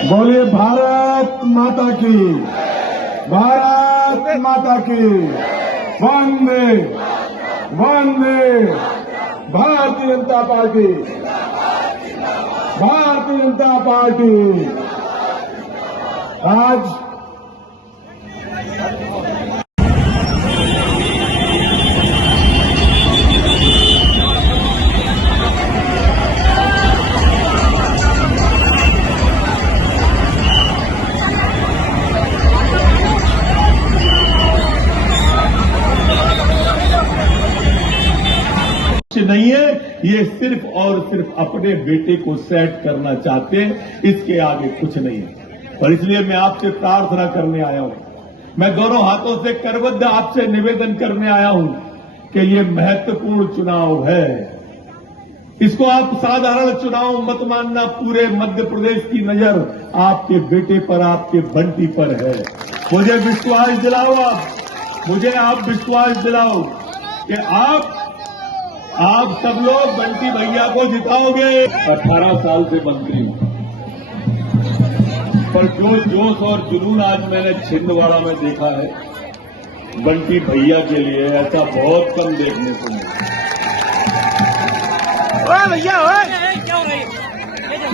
बोलिए भारत माता की, भारत माता की। वंदे वंदे भारतीय जनता पार्टी, भारतीय जनता पार्टी। आज नहीं है, ये सिर्फ और सिर्फ अपने बेटे को सेट करना चाहते हैं, इसके आगे कुछ नहीं है। और इसलिए मैं आपसे प्रार्थना करने आया हूं, मैं दोनों हाथों से करबद्ध आपसे निवेदन करने आया हूं कि ये महत्वपूर्ण चुनाव है। इसको आप साधारण चुनाव मत मानना। पूरे मध्य प्रदेश की नजर आपके बेटे पर, आपके बंटी पर है। मुझे विश्वास दिलाओ, मुझे आप विश्वास दिलाओ कि आप सब लोग बंटी भैया को जिताओगे। 18 साल से मंत्री हूं, पर जो जोश और जुनून आज मैंने छिंदवाड़ा में देखा है बंटी भैया के लिए, ऐसा बहुत कम देखने को मिला।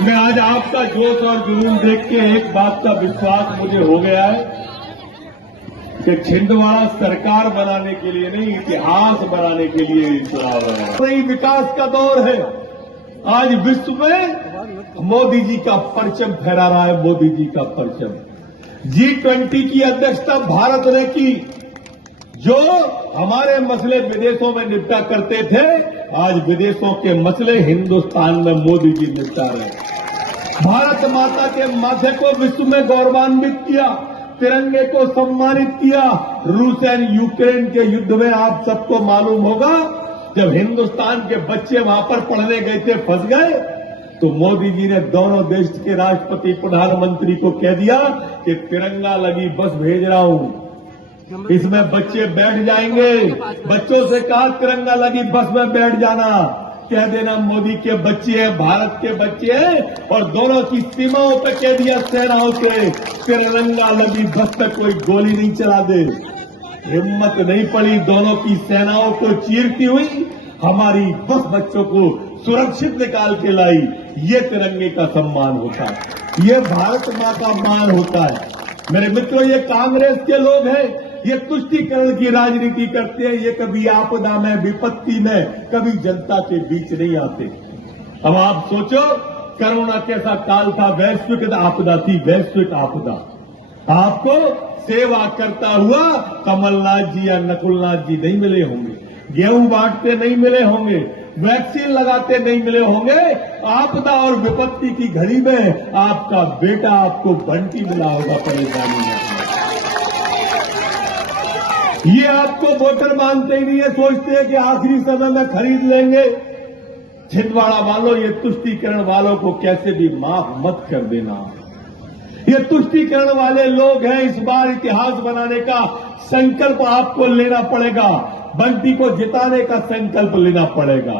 मैं आज आपका जोश और जुनून देख के एक बात का विश्वास मुझे हो गया है कि छिंदवाड़ा सरकार बनाने के लिए नहीं, इतिहास बनाने के लिए चुनाव है। नई विकास का दौर है। आज विश्व में मोदी जी का परचम फहरा रहा है, मोदी जी का परचम। G20 की अध्यक्षता भारत ने की। जो हमारे मसले विदेशों में निपटा करते थे, आज विदेशों के मसले हिंदुस्तान में मोदी जी निपटा रहे हैं। भारत माता के माथे को विश्व में गौरवान्वित किया, तिरंगे को सम्मानित किया। रूस एंड यूक्रेन के युद्ध में आप सबको मालूम होगा, जब हिंदुस्तान के बच्चे वहां पर पढ़ने गए थे, फंस गए, तो मोदी जी ने दोनों देश के राष्ट्रपति प्रधानमंत्री को कह दिया कि तिरंगा लगी बस भेज रहा हूं, इसमें बच्चे बैठ जाएंगे। बच्चों से कहा तिरंगा लगी बस में बैठ जाना, कह देना मोदी के बच्चे हैं, भारत के बच्चे हैं। और दोनों की सीमाओं पर कह दिया सेनाओं के, तिरंगा लगी बस तक कोई गोली नहीं चला दे। हिम्मत नहीं पड़ी, दोनों की सेनाओं को चीरती हुई हमारी बस बच्चों को सुरक्षित निकाल के लाई। ये तिरंगे का सम्मान होता है, ये भारत मां का मान होता है। मेरे मित्रों, ये कांग्रेस के लोग हैं, ये तुष्टीकरण की राजनीति करते हैं। ये कभी आपदा में, विपत्ति में, कभी जनता के बीच नहीं आते। अब आप सोचो, कोरोना कैसा काल था, वैश्विक आपदा थी, वैश्विक आपदा। आपको सेवा करता हुआ कमलनाथ जी या नकुलनाथ जी नहीं मिले होंगे, गेहूं बांटते नहीं मिले होंगे, वैक्सीन लगाते नहीं मिले होंगे। आपदा और विपत्ति की घड़ी में आपका बेटा आपको बंटी मिला होगा परेशानी में। ये आपको वोटर मानते ही नहीं है, सोचते हैं कि आखिरी समय में खरीद लेंगे। छिंदवाड़ा वालों, ये तुष्टीकरण वालों को कैसे भी माफ मत कर देना। ये तुष्टीकरण वाले लोग हैं, इस बार इतिहास बनाने का संकल्प आपको लेना पड़ेगा, बंटी को जिताने का संकल्प लेना पड़ेगा।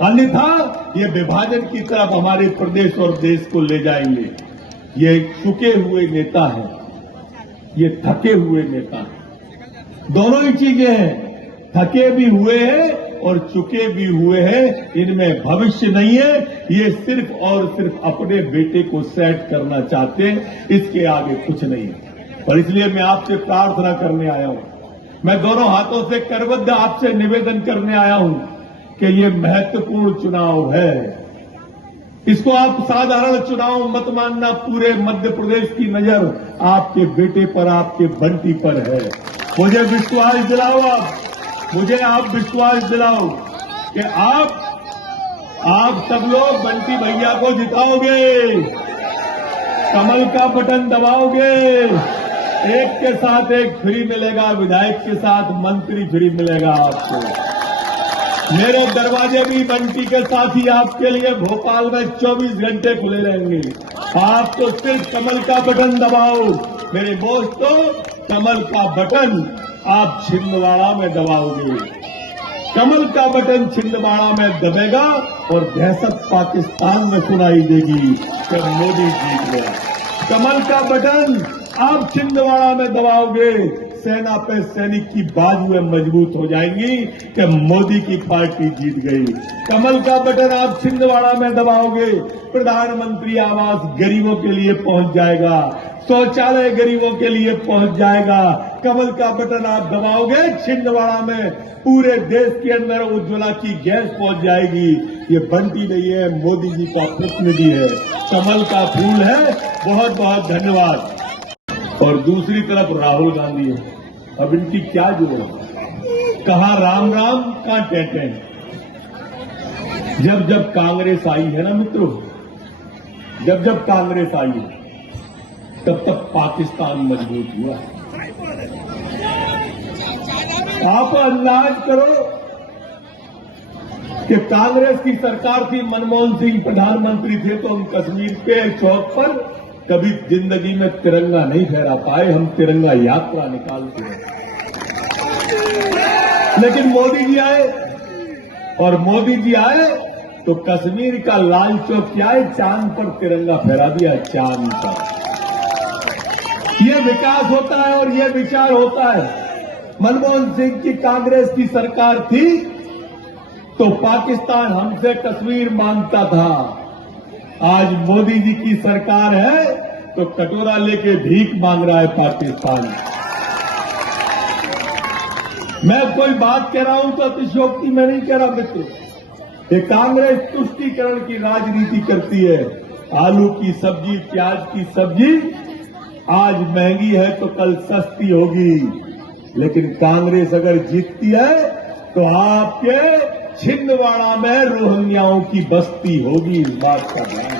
अन्यथा ये विभाजन की तरफ हमारे प्रदेश और देश को ले जाएंगे। ये चुके हुए नेता हैं, ये थके हुए नेता हैं, दोनों ही चीजें हैं। थके भी हुए हैं और चुके भी हुए हैं, इनमें भविष्य नहीं है। ये सिर्फ और सिर्फ अपने बेटे को सेट करना चाहते हैं, इसके आगे कुछ नहीं है। और इसलिए मैं आपसे प्रार्थना करने आया हूं, मैं दोनों हाथों से करबद्ध आपसे निवेदन करने आया हूं कि ये महत्वपूर्ण चुनाव है। इसको आप साधारण चुनाव मत मानना। पूरे मध्य प्रदेश की नजर आपके बेटे पर, आपके बंटी पर है। मुझे विश्वास दिलाओ, मुझे आप विश्वास दिलाओ कि आप सब लोग बंटी भैया को जिताओगे, कमल का बटन दबाओगे। एक के साथ एक फ्री मिलेगा, विधायक के साथ मंत्री फ्री मिलेगा आपको। मेरे दरवाजे भी बंटी के साथ ही आपके लिए भोपाल में 24 घंटे खुले रहेंगे। आप तो सिर्फ कमल का बटन दबाओ मेरे दोस्तों, कमल का बटन आप छिंदवाड़ा में दबाओगे। कमल का बटन छिंदवाड़ा में दबेगा और दहशत पाकिस्तान में सुनाई देगी कि मोदी जीत गया। कमल का बटन आप छिंदवाड़ा में दबाओगे, सेना पे सैनिक की बाजुएं मजबूत हो जाएंगी कि मोदी की पार्टी जीत गई। कमल का बटन आप छिंदवाड़ा में दबाओगे, प्रधानमंत्री आवास गरीबों के लिए पहुंच जाएगा, शौचालय गरीबों के लिए पहुंच जाएगा। कमल का बटन आप दबाओगे, छिंदवाड़ा में पूरे देश के अंदर उज्ज्वला की गैस पहुंच जाएगी। ये बंटी नहीं है, मोदी जी का प्रतिनिधि है, कमल का फूल है। बहुत बहुत धन्यवाद। और दूसरी तरफ राहुल गांधी है, अब इनकी क्या जोड़ है? कहां राम राम, कहां टेटे। जब जब कांग्रेस आई है ना मित्रों, जब जब कांग्रेस आई है तब तक पाकिस्तान मजबूत हुआ। आप अंदाज करो कि कांग्रेस की सरकार थी, मनमोहन सिंह प्रधानमंत्री थे, तो हम कश्मीर के चौक पर कभी जिंदगी में तिरंगा नहीं फहरा पाए। हम तिरंगा यात्रा निकालते हैं, लेकिन मोदी जी आए, और मोदी जी आए तो कश्मीर का लाल चौक क्या है, चांद पर तिरंगा फहरा दिया, चांद पर। ये विकास होता है और ये विचार होता है। मनमोहन सिंह की कांग्रेस की सरकार थी तो पाकिस्तान हमसे कश्मीर मांगता था। आज मोदी जी की सरकार है तो कटोरा लेके भीख मांग रहा है पाकिस्तान। मैं कोई बात कह रहा हूं तो अतिशयोक्ति में नहीं कह रहा मित्र। ये कांग्रेस तुष्टीकरण की राजनीति करती है। आलू की सब्जी, प्याज की सब्जी आज महंगी है तो कल सस्ती होगी, लेकिन कांग्रेस अगर जीतती है तो आपके छिंदवाड़ा में रोहिंग्याओं की बस्ती होगी। इस बात का ध्यान।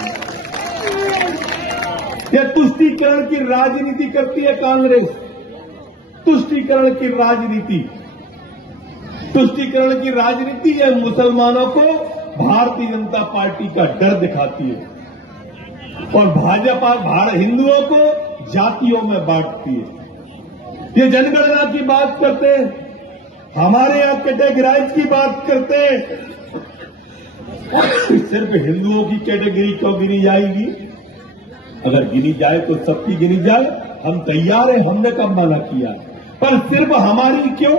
यह तुष्टीकरण की राजनीति करती है कांग्रेस, तुष्टीकरण की राजनीति। तुष्टीकरण की राजनीति है, मुसलमानों को भारतीय जनता पार्टी का डर दिखाती है और भाजपा हिंदुओं को जातियों में बांटती है। ये जनगणना की बात करते हैं, हमारे यहां कैटेगराइज की बात करते हैं। सिर्फ हिंदुओं की कैटेगरी क्यों गिनी जाएगी? अगर गिनी जाए तो सबकी गिनी जाए, हम तैयार हैं, हमने कब मना किया, पर सिर्फ हमारी क्यों?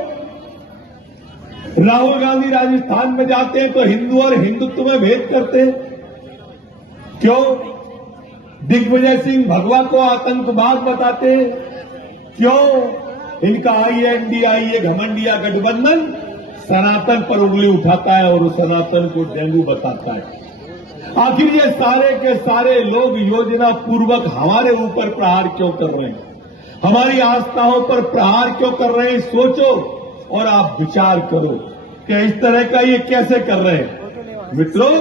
राहुल गांधी राजस्थान में जाते हैं तो हिंदू और हिंदुत्व में भेद करते हैं, क्यों? दिग्विजय सिंह भगवा को आतंकवाद बताते हैं, क्यों? इनका INDI ये घमंडिया गठबंधन सनातन पर उंगली उठाता है और उस सनातन को डेंगू बताता है। आखिर ये सारे के सारे लोग योजना पूर्वक हमारे ऊपर प्रहार क्यों कर रहे हैं? हमारी आस्थाओं पर प्रहार क्यों कर रहे हैं? सोचो और आप विचार करो कि इस तरह का ये कैसे कर रहे हैं। मित्रों,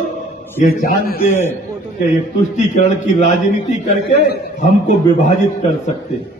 ये जानते हैं कि ये तुष्टीकरण की राजनीति करके हमको विभाजित कर सकते हैं।